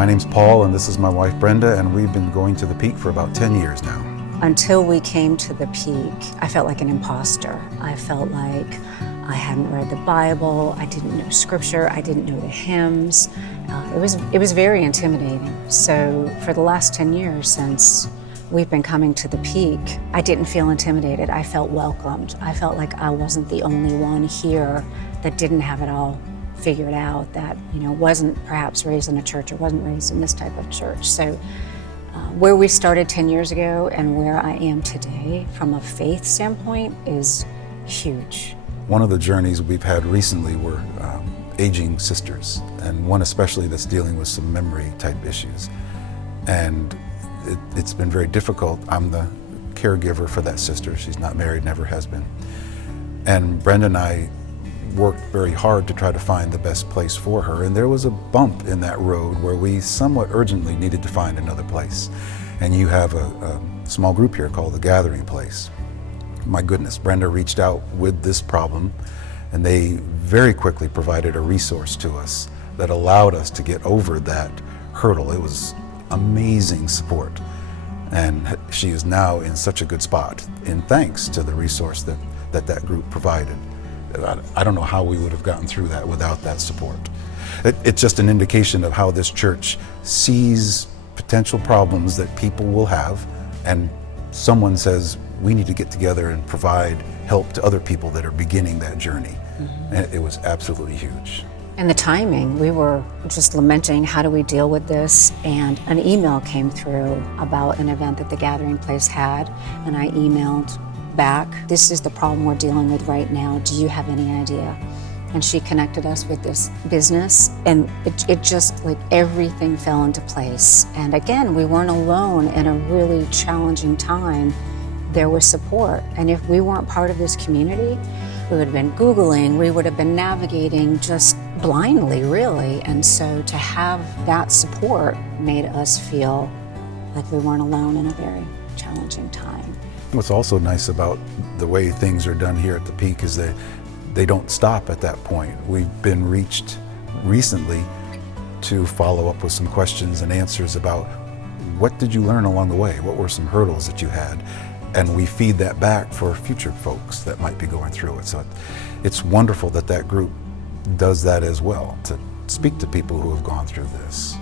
My name's Paul, and this is my wife Brenda, and we've been going to the Peak for about 10 years now. Until we came to the Peak, I felt like an imposter. I felt like I hadn't read the Bible, I didn't know scripture, I didn't know the hymns. It was very intimidating. So for the last 10 years since we've been coming to the Peak, I didn't feel intimidated. I felt welcomed. I felt like I wasn't the only one here that didn't have it all figured out, that wasn't perhaps raised in a church or wasn't raised in this type of church. So where we started 10 years ago and where I am today from a faith standpoint is huge. One of the journeys we've had recently were aging sisters, and one especially that's dealing with some memory type issues. And it's been very difficult. I'm the caregiver for that sister. She's not married, never has been. And Brenda and I worked very hard to try to find the best place for her, and there was a bump in that road where we somewhat urgently needed to find another place. And you have a small group here called the Gathering Place. My goodness, Brenda reached out with this problem, and they very quickly provided a resource to us that allowed us to get over that hurdle. It was amazing support, and she is now in such a good spot in thanks to the resource that group provided. I don't know how we would have gotten through that without that support. It's just an indication of how this church sees potential problems that people will have, and someone says, we need to get together and provide help to other people that are beginning that journey. Mm-hmm. And it was absolutely huge. And the timing, we were just lamenting, how do we deal with this? And an email came through about an event that the Gathering Place had, and I emailed back, this is the problem we're dealing with right now. Do you have any idea? And she connected us with this business, and it just, like, everything fell into place. And again, we weren't alone in a really challenging time. There was support. And if we weren't part of this community, we would have been Googling, we would have been navigating just blindly, really. And so to have that support made us feel like we weren't alone in a very challenging time. What's also nice about the way things are done here at the Peak is that they don't stop at that point. We've been reached recently to follow up with some questions and answers about what did you learn along the way? What were some hurdles that you had? And we feed that back for future folks that might be going through it. So it's wonderful that that group does that as well, to speak to people who have gone through this.